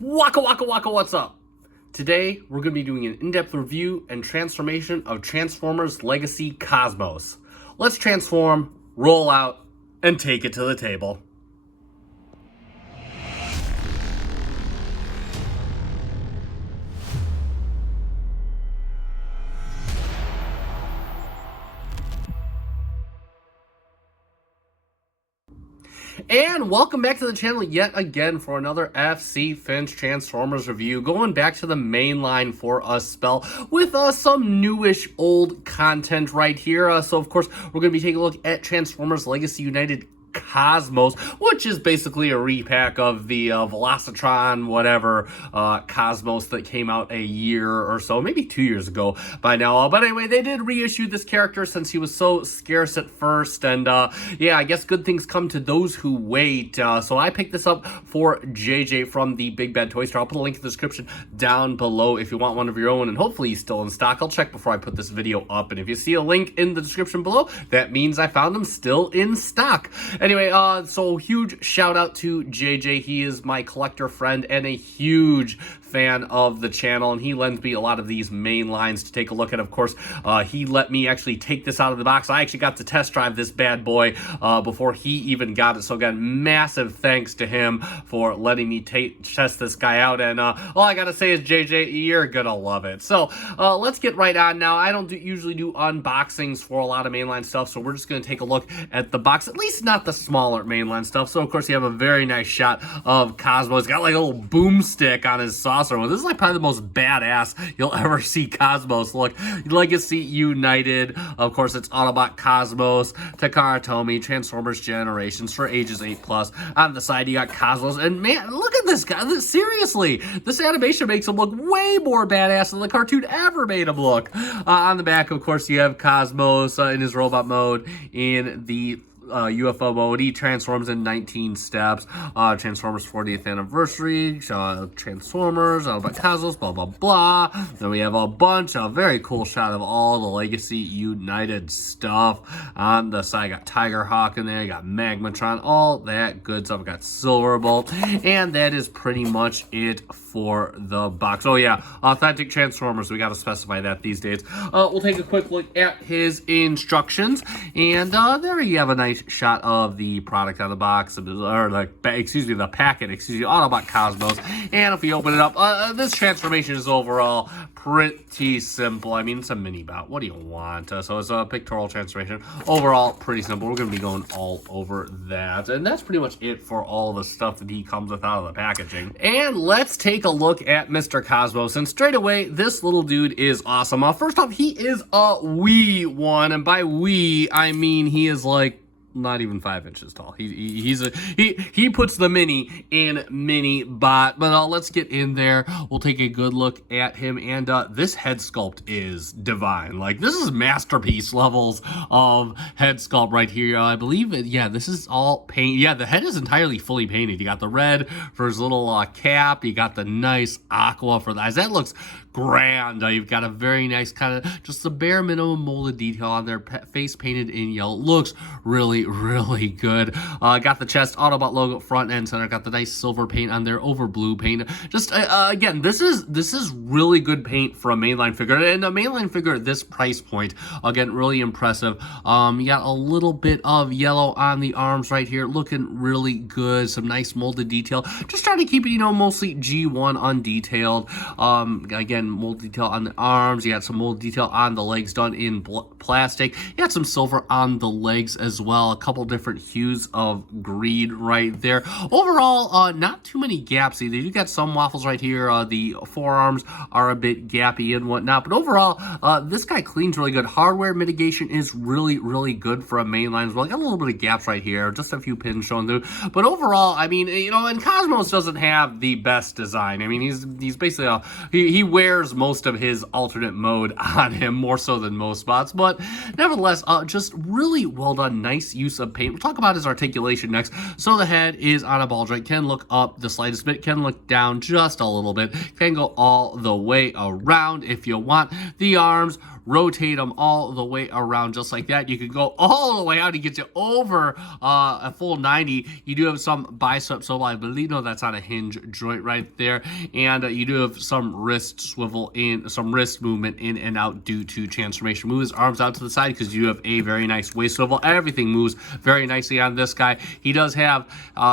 Waka waka waka, what's up? Today, we're going to be doing an in-depth review and transformation of Transformers Legacy Cosmos. Let's transform, roll out, and take it to the table. And welcome back to the channel yet again for another FC Finch Transformers review. Going back to the main line for a spell with some newish old content right here. So of course, we're going to be taking a look at Transformers Legacy United Cosmos, which is basically a repack of the Velocitron whatever Cosmos that came out a year or so, maybe 2 years ago by now. But anyway, they did reissue this character since he was so scarce at first, and yeah, I guess good things come to those who wait. So I picked this up for JJ from the Big Bad Toy Store. I'll put a link in the description down below if you want one of your own, and hopefully he's still in stock. I'll check before I put this video up, and if you see a link in the description below, that means I found them still in stock. Anyway, so huge shout out to JJ. He is my collector friend and a huge fan of the channel, and he lends me a lot of these main lines to take a look at. Of course, he let me actually take this out of the box. I actually got to test drive this bad boy before he even got it. So again, massive thanks to him for letting me test this guy out. And all I gotta say is, JJ, you're gonna love it. So let's get right on now. I don't usually do unboxings for a lot of mainline stuff, so we're just gonna take a look at the box, at least not the smaller mainline stuff. So of course you have a very nice shot of Cosmo. He's got like a little boomstick on his saucer. Well, this is like probably the most badass you'll ever see Cosmos look. Legacy United, of course it's Autobot Cosmos, Takara Tomy, Transformers Generations for ages 8+. On the side you got Cosmos, and man, look at this guy. Seriously, this animation makes him look way more badass than the cartoon ever made him look. On the back, of course, you have Cosmos in his robot mode. In the UFO mode, he transforms in 19 steps. Transformers 40th anniversary, Transformers, Autobot Cosmos, blah blah blah. Then we have a bunch of very cool shot of all the Legacy United stuff. On the side, got Tiger Hawk in there, you got Magmatron, all that good stuff. We got Silverbolt, and that is pretty much it for the box. Oh yeah, authentic Transformers, we got to specify that these days. We'll take a quick look at his instructions, and there you have a nice shot of the product on the box, or the packet, Autobot Cosmos. And if we open it up, this transformation is overall pretty simple. I mean, it's a mini bot. What do you want? So it's a pictorial transformation. Overall, pretty simple. We're going to be going all over that. And that's pretty much it for all the stuff that he comes with out of the packaging. And let's take a look at Mr. Cosmos. And straight away, this little dude is awesome. First off, he is a wee one. And by wee, I mean he is like not even 5 inches tall. He puts the mini in mini bot. But let's get in there. We'll take a good look at him, and this head sculpt is divine. Like, this is masterpiece levels of head sculpt right here. I believe it. Yeah, this is all paint. Yeah, the head is entirely fully painted. You got the red for his little cap. You got the nice aqua for the eyes. That looks grand. You've got a very nice kind of just the bare minimum molded detail on their face painted in yellow. Looks really good. Got the chest Autobot logo front and center. Got the nice silver paint on there over blue paint. Just again, this is really good paint for a mainline figure, and a mainline figure at this price point, again, really impressive. You got a little bit of yellow on the arms right here, looking really good. Some nice molded detail. Just trying to keep it, mostly G1 undetailed. Again, mold detail on the arms. You got some mold detail on the legs done in plastic. You got some silver on the legs as well. A couple different hues of green right there. Overall, not too many gaps either. You got some waffles right here. The forearms are a bit gappy and whatnot, but overall, this guy cleans really good. Hardware mitigation is really good for a mainline as well. Got a little bit of gaps right here, just a few pins showing through. But overall, I mean, and Cosmos doesn't have the best design. I mean, he's basically he wears most of his alternate mode on him, more so than most spots, but nevertheless, just really well done. Nice use of paint. We'll talk about his articulation next. So the head is on a ball joint, can look up the slightest bit, can look down just a little bit, can go all the way around if you want. The arms, rotate them all the way around just like that. You can go all the way out. He gets you over a full 90. You do have some bicep swivel. I believe that's on a hinge joint right there. And you do have some wrist swivel in, some wrist movement in and out due to transformation. Move his arms out to the side because you have a very nice waist swivel. Everything moves very nicely on this guy. He does have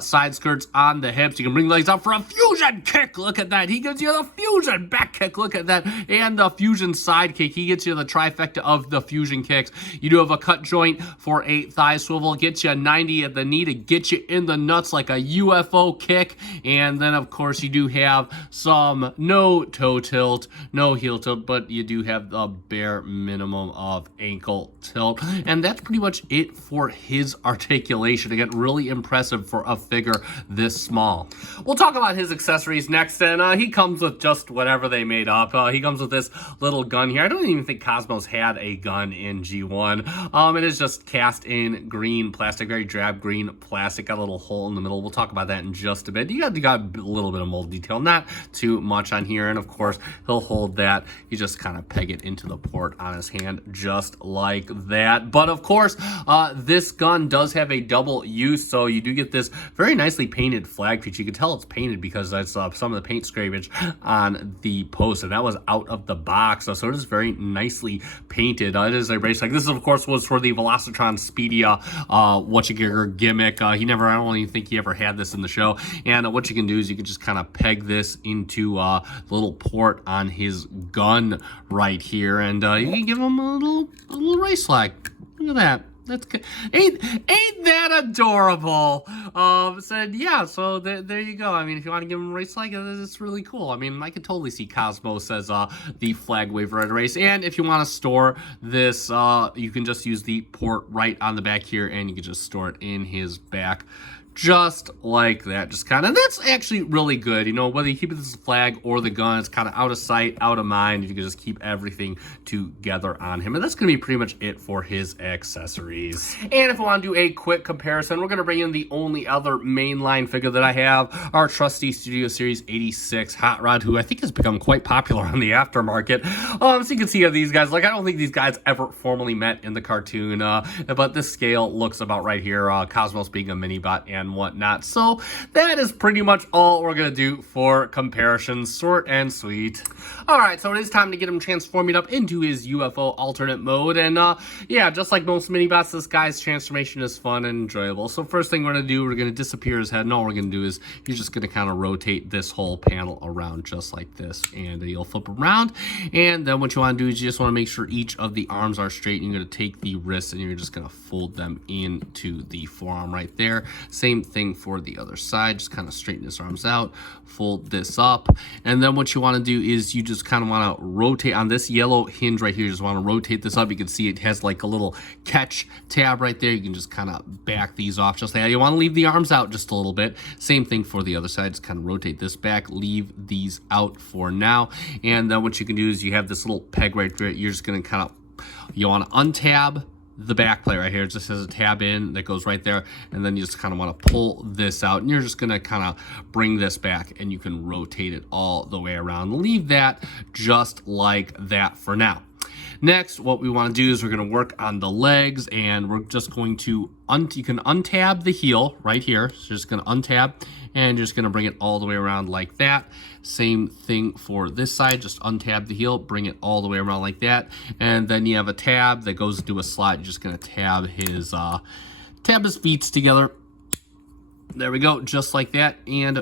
side skirts on the hips. You can bring legs up for a fusion kick. Look at that. He gives you the fusion back kick. Look at that. And the fusion side kick. He gets you the trifecta of the fusion kicks. You do have a cut joint for a thigh swivel. Gets you a 90 at the knee to get you in the nuts like a UFO kick. And then, of course, you do have some no toe tilt, no heel tilt, but you do have the bare minimum of ankle tilt. And that's pretty much it for his articulation. Again, really impressive for a figure this small. We'll talk about his accessories next, and he comes with just whatever they made up. He comes with this little gun here. I don't even think Cosmos had a gun in G1. It is just cast in green plastic, very drab green plastic. Got a little hole in the middle. We'll talk about that in just a bit. You got a little bit of mold detail, not too much on here. And of course, he'll hold that. You just kind of peg it into the port on his hand, just like that. But of course, this gun does have a double use, so you do get this very nicely painted flag piece. You can tell it's painted because that's some of the paint scrapage on the post, and that was out of the box. So it is very nicely painted. It is a race like this. Of course, was for the Velocitron Speedia gimmick. I don't even think he ever had this in the show. And what you can do is you can just kind of peg this into the little port on his gun right here, and you can give him a little race flag. Look at that. That's good. Ain't that adorable? Said, yeah, so there you go. I mean, if you want to give him a race flag, it's really cool. I mean, I could totally see Cosmos as the flag waver at a race. And if you want to store this, you can just use the port right on the back here, and you can just store it in his back. Just like that, just kind of, that's actually really good. You know, whether you keep it as a flag or the gun, it's kind of out of sight, out of mind. You can just keep everything together on him. And that's going to be pretty much it for his accessories. And if I want to do a quick comparison, we're going to bring in the only other mainline figure that I have, our trusty Studio Series 86 Hot Rod, who I think has become quite popular on the aftermarket. So you can see these guys, like, I don't think these guys ever formally met in the cartoon, but this scale looks about right here, Cosmos being a mini-bot and whatnot. So that is pretty much all we're gonna do for comparisons. Short and sweet. All right, so it is time to get him transforming up into his UFO alternate mode, and yeah, just like most mini bots, this guy's transformation is fun and enjoyable. So first thing we're gonna do, we're gonna disappear his head, and all we're gonna do is you're just gonna kind of rotate this whole panel around just like this, and you'll flip around. And then what you want to do is you just want to make sure each of the arms are straight, and you're gonna take the wrists and you're just gonna fold them into the forearm right there. Same thing for the other side. Just kind of straighten his arms out, fold this up, and then what you want to do is you just kind of want to rotate on this yellow hinge right here. You just want to rotate this up. You can see it has like a little catch tab right there. You can just kind of back these off just like that. You want to leave the arms out just a little bit. Same thing for the other side. Just kind of rotate this back, leave these out for now. And then what you can do is you have this little peg right there. You're just going to kind of, you want to untab the back plate right here. It just has a tab in that goes right there, and then you just kind of want to pull this out, and you're just going to kind of bring this back, and you can rotate it all the way around. Leave that just like that for now. Next, what we want to do is we're going to work on the legs, and we're just going to, you can untab the heel right here. So you're just going to untab, and just going to bring it all the way around like that. Same thing for this side, just untab the heel, bring it all the way around like that. And then you have a tab that goes into a slot. You're just going to tab his feet together. There we go, just like that. And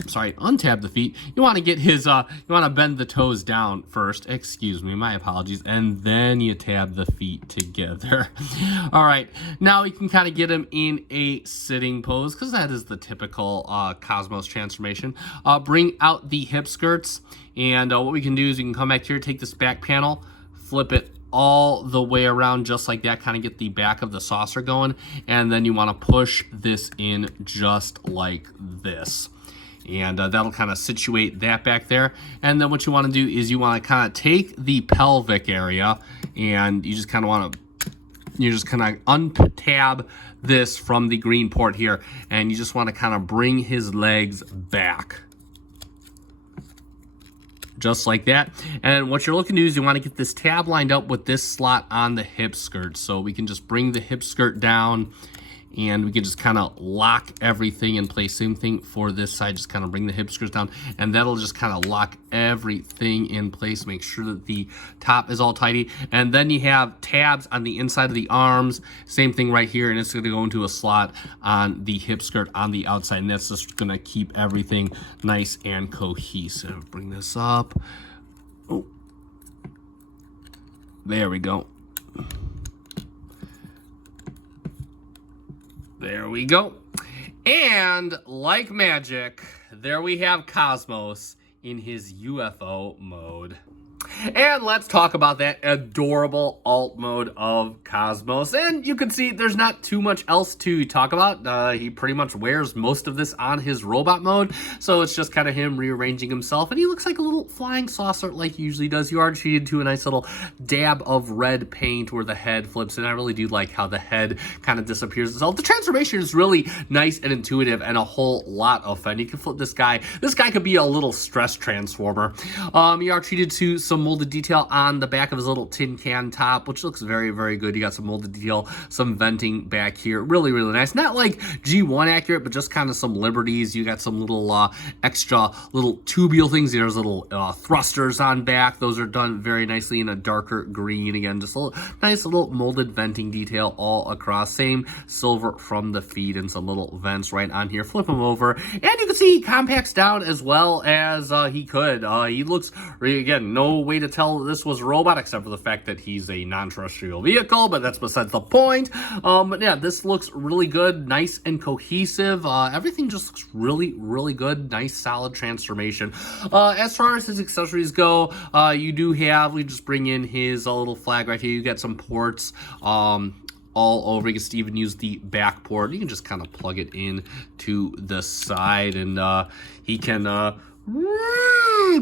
untab the feet. You want to get his, you want to bend the toes down first. Excuse me, my apologies. And then you tab the feet together. All right, now you can kind of get him in a sitting pose, because that is the typical Cosmos transformation. Bring out the hip skirts, and what we can do is we can come back here, take this back panel, flip it all the way around just like that, kind of get the back of the saucer going, and then you want to push this in just like this. And that'll kind of situate that back there. And then what you want to do is you want to kind of take the pelvic area, and you just kind of want to, you just kind of untab this from the green port here, and you just want to kind of bring his legs back. just like that. And what you're looking to do is you want to get this tab lined up with this slot on the hip skirt. So we can just bring the hip skirt down and we can just kind of lock everything in place. Same thing for this side, just kind of bring the hip skirts down and that'll just kind of lock everything in place. Make sure that the top is all tidy. And then you have tabs on the inside of the arms. Same thing right here, and it's going to go into a slot on the hip skirt on the outside. And that's just going to keep everything nice and cohesive. Bring this up. Oh, there we go. There we go. And like magic, there we have Cosmos in his UFO mode. And let's talk about that adorable alt mode of Cosmos. And you can see there's not too much else to talk about. He pretty much wears most of this on his robot mode. So it's just kind of him rearranging himself. And he looks like a little flying saucer like he usually does. You are treated to a nice little dab of red paint where the head flips. And I really do like how the head kind of disappears itself. The transformation is really nice and intuitive and a whole lot of fun. You can flip this guy. This guy could be a little stress transformer. You are treated to some molded detail on the back of his little tin can top, which looks very, very good. You got some molded detail, some venting back here. Really, really nice. Not like G1 accurate, but just kind of some liberties. You got some little extra little tubular things. There's little thrusters on back. Those are done very nicely in a darker green. Again, just a little, nice little molded venting detail all across. Same silver from the feet and some little vents right on here. Flip them over. And you can see he compacts down as well as he could. He looks, again, no way to tell this was a robot except for the fact that he's a non-terrestrial vehicle, but that's besides the point. But yeah, this looks really good, nice and cohesive. Everything just looks really, really good. Nice, solid transformation. As far as his accessories go, you do have, we just bring in his little flag right here. You got some ports all over. You can even use the back port. You can just kind of plug it in to the side and he can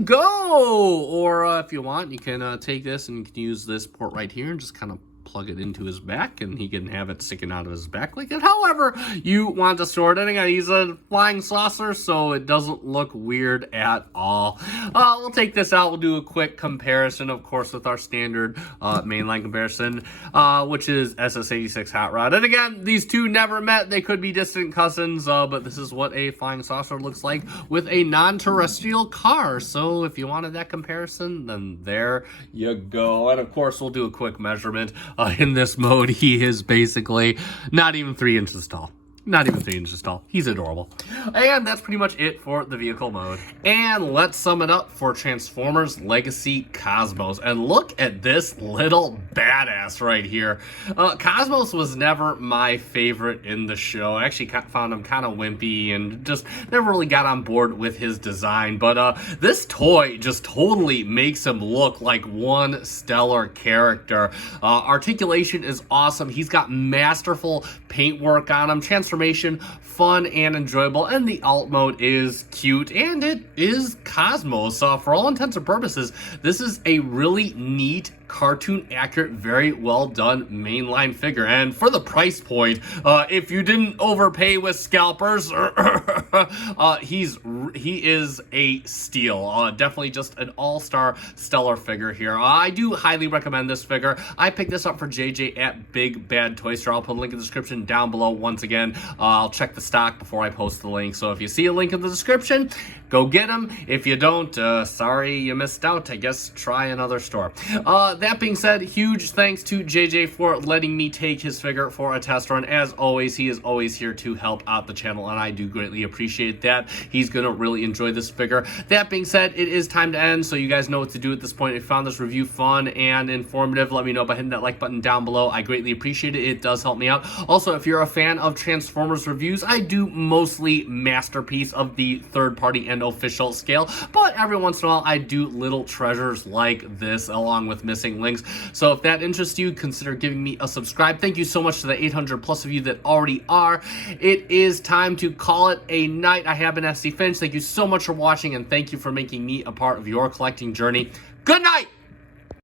go, or if you want, you can take this and you can use this port right here and just kind of plug it into his back, and he can have it sticking out of his back like that. However you want to store it. And again, he's a flying saucer, so it doesn't look weird at all. We'll take this out. We'll do a quick comparison, of course, with our standard mainline comparison, which is SS86 Hot Rod. And again, these two never met. They could be distant cousins, but this is what a flying saucer looks like with a non-terrestrial car. So if you wanted that comparison, then there you go. And of course, we'll do a quick measurement. In this mode, he is basically not even 3 inches tall. Not even 3 inches tall. He's adorable. And that's pretty much it for the vehicle mode. And let's sum it up for Transformers Legacy Cosmos. And look at this little badass right here. Cosmos was never my favorite in the show. I actually found him kind of wimpy and just never really got on board with his design. But this toy just totally makes him look like one stellar character. Articulation is awesome. He's got masterful paintwork on him. Transformation, fun and enjoyable, and the alt mode is cute, and it is Cosmos. For all intents and purposes, this is a really neat, cartoon accurate, very well done mainline figure. And for the price point, if you didn't overpay with scalpers, he is a steal. Definitely just an all-star stellar figure here. I do highly recommend this figure. I picked this up for JJ at Big Bad Toy Store. I'll put a link in the description down below. Once again, I'll check the stock before I post the link. So if you see a link in the description, go get them. If you don't, sorry you missed out. I guess try another store. That being said, huge thanks to JJ for letting me take his figure for a test run. As always, he is always here to help out the channel, and I do greatly appreciate that. He's gonna really enjoy this figure. That being said, it is time to end, so you guys know what to do at this point. If you found this review fun and informative, let me know by hitting that like button down below. I greatly appreciate it. It does help me out. Also, if you're a fan of Transformers reviews, I do mostly Masterpiece of the third-party and official scale, but every once in a while I do little treasures like this along with missing links. So if that interests you, consider giving me a subscribe. Thank you so much to the 800 plus of you that already are. It is time to call it a night. I have been FC Finch. Thank you so much for watching, and thank you for making me a part of your collecting journey. Good night!